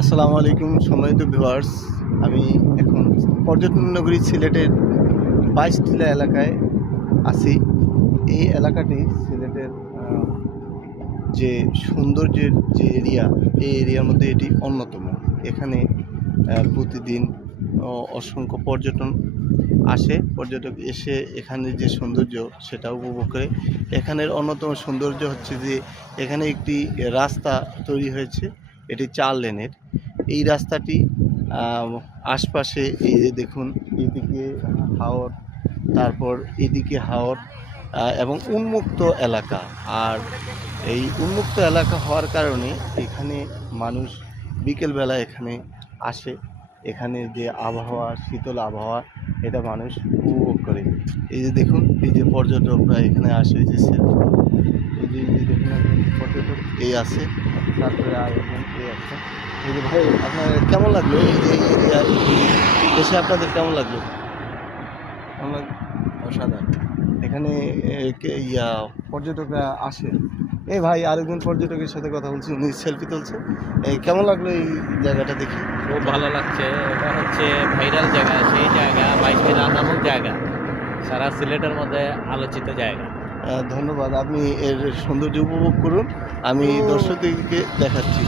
আসসালামু আলাইকুম সম্মানিত ভিউয়ার্স। আমি এখন পর্যটন নগরী সিলেটের বাইশটিলা এলাকায় আছি। এই এলাকাটি সিলেটের যে সৌন্দর্যের যে এরিয়া, এই এরিয়ার মধ্যে এটি অন্যতম। এখানে প্রতিদিন অসংখ্য পর্যটন আসে। পর্যটক এসে এখানে যে সৌন্দর্য সেটা উপভোগ করে। এখানের অন্যতম সৌন্দর্য হচ্ছে যে এখানে একটি রাস্তা তৈরি হয়েছে, এটি 4 লেনের। এই রাস্তাটি আশপাশে এই যে দেখুন, এদিকে হাওর, তারপর এদিকে হাওর এবং উন্মুক্ত এলাকা। আর এই উন্মুক্ত এলাকা হওয়ার কারণে এখানে মানুষ বিকেলবেলা এখানে আসে। এখানে যে আবহাওয়া, শীতল আবহাওয়া, এটা মানুষ উপভোগ করে। এই যে দেখুন, এই যে পর্যটকরা এখানে আসে, এই যে দেখুন একজন পর্যটক এই আছে, তারপরে আর একজন এই আছে। এই যে ভাই, আপনার কেমন লাগলো এই যে এরিয়ায় এসে? আপনাদের কেমন লাগলো? কেমন লাগলো? অসাধারণ। এখানে পর্যটকরা আসে। এই ভাই, আরেকজন পর্যটকের সাথে কথা বলছি, উনি সেলফি তুলছে। এই কেমন লাগলো এই জায়গাটা দেখে? খুব ভালো লাগছে। এটা হচ্ছে ভাইরাল জায়গা, সেই জায়গা বাইশটিলা নামক জায়গা, সারা সিলেটের মধ্যে আলোচিত জায়গা। ধন্যবাদ। আপনি এর সৌন্দর্য উপভোগ করুন, আমি দর্শকদেরকে দেখাচ্ছি।